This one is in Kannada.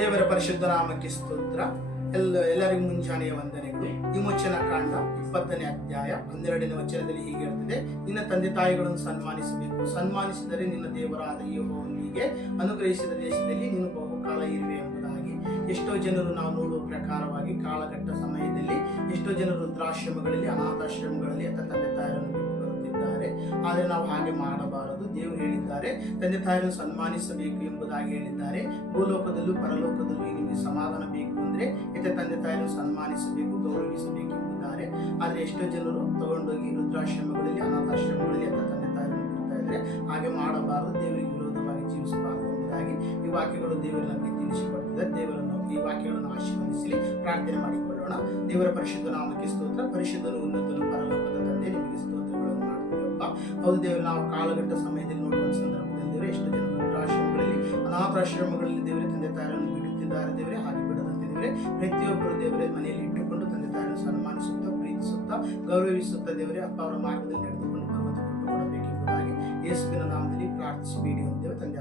ದೇವರ ಪರಿಶುದ್ಧ ನಾಮಕ್ಕೆ ಸ್ತೋತ್ರ. ಎಲ್ಲ, ಎಲ್ಲರಿಗೂ ಮುಂಜಾನೆಯ ವಂದನೆಗಳು. ವಿಮೋಚನ ಕಾಂಡ ಇಪ್ಪತ್ತನೇ ಅಧ್ಯಾಯ ಹನ್ನೆರಡನೇ ವಚನದಲ್ಲಿ ಹೀಗೆ ಹೇಳ್ತಿದೆ. ನಿನ್ನ ತಂದೆ ತಾಯಿಗಳನ್ನು ಸನ್ಮಾನಿಸಬೇಕು. ಸನ್ಮಾನಿಸಿದರೆ ನಿನ್ನ ದೇವರಾದ ಯೆಹೋವನಿಗೆ ಅನುಗ್ರಹಿಸಿದ ದೇಶದಲ್ಲಿ ನೀನು ಬಹುಕಾಲ ಇರುವೆ ಎಂಬುದಾಗಿ. ಎಷ್ಟೋ ಜನರು ನಾವು ನೋಡುವ ಪ್ರಕಾರವಾಗಿ ಕಾಲಘಟ್ಟ ಸಮಯದಲ್ಲಿ, ಎಷ್ಟೋ ಜನರು ವೃದ್ಧಾಶ್ರಮಗಳಲ್ಲಿ ಅನಾಥಾಶ್ರಮಗಳಲ್ಲಿ ಅಥವಾ ತಂದೆ ಬರುತ್ತಿದ್ದಾರೆ ಆದರೆ ನಾವು ಹಾಗೆ ಮಾಡಬಾರದು. ದೇವರು ಹೇಳಿದ್ದಾರೆ, ತಂದೆ ತಾಯಿಯನ್ನು ಸನ್ಮಾನಿಸಬೇಕು ಎಂಬುದಾಗಿ ಹೇಳಿದ್ದಾರೆ. ಭೂಲೋಕದಲ್ಲೂ ಪರಲೋಕದಲ್ಲೂ ನಿಮಗೆ ಸಮಾಧಾನ ಬೇಕು ಅಂದರೆ ಇತ ತಂದೆ ತಾಯಿಯನ್ನು ಸನ್ಮಾನಿಸಬೇಕು, ಗೌರವಿಸಬೇಕು ಎಂಬುದಾರೆ ಆದರೆ ಎಷ್ಟೋ ಜನರು ತಗೊಂಡೋಗಿ ವೃದ್ಧಾಶ್ರಮಗಳಲ್ಲಿ, ಅನಾಥಾಶ್ರಮಗಳಲ್ಲಿ ಅಂತ ತಂದೆ ತಾಯಿಯನ್ನು ಕೊಡ್ತಾ ಇದ್ದಾರೆ. ಹಾಗೆ ಮಾಡಬಾರದು, ದೇವರಿಗೆ ವಿರೋಧವಾಗಿ ಜೀವಿಸಬಾರದು ಎಂಬುದಾಗಿ ಈ ವಾಕ್ಯಗಳು ದೇವರು ನಮಗೆ ತಿಳಿಸಿಕೊಡ್ತಿದೆ ದೇವರನ್ನು, ಈ ವಾಕ್ಯಗಳನ್ನು ಆಶೀರ್ವದಿಸಲಿ, ಪ್ರಾರ್ಥನೆ ಮಾಡಿಕೊಳ್ಳೋಣ. ದೇವರ ಪರಿಶುದ್ಧ ನಾಮಕ್ಕೆ ಸ್ತೋತ್ರ. ಪರಿಶುದ್ಧನು ಉನ್ನತನು ಹೌದು ದೇವರು ನಾವು ಕಾಲಘಟ್ಟ ಸಮಯದಲ್ಲಿ ನೋಡುವಂತ ಸಂದರ್ಭದಲ್ಲಿ ದೇವರೇ, ಎಷ್ಟು ಜನ ಆಶ್ರಮಗಳಲ್ಲಿ ಅನಾಥಾಶ್ರಮಗಳಲ್ಲಿ ದೇವರ, ತಂದೆ ತಾಯಿಯನ್ನು ಬಿಡುತ್ತಿದ್ದಾರೆ ದೇವರೇ, ಹಾಗೆ ಬಿಡದಂತೆ ದೇವರೇ, ಪ್ರತಿಯೊಬ್ಬರು ದೇವರೇ ಮನೆಯಲ್ಲಿ ಇಟ್ಟುಕೊಂಡು ತಂದೆ ತಾಯಿಯನ್ನು ಸನ್ಮಾನಿಸುತ್ತಾ, ಪ್ರೀತಿಸುತ್ತಾ, ಗೌರವಿಸುತ್ತಾ ದೇವರೇ, ಅಪ್ಪ ಅವರ ಮಾರ್ಗದಲ್ಲಿ ನಡೆದುಕೊಂಡು ಬರುವಂತ ಕೊಡಬೇಕೆಂಬುದಾಗಿ ಯೇಸುವಿನ ನಾಮದಲ್ಲಿ ಪ್ರಾರ್ಥಿಸಿ ಬೇಡಿ ತಂದೆ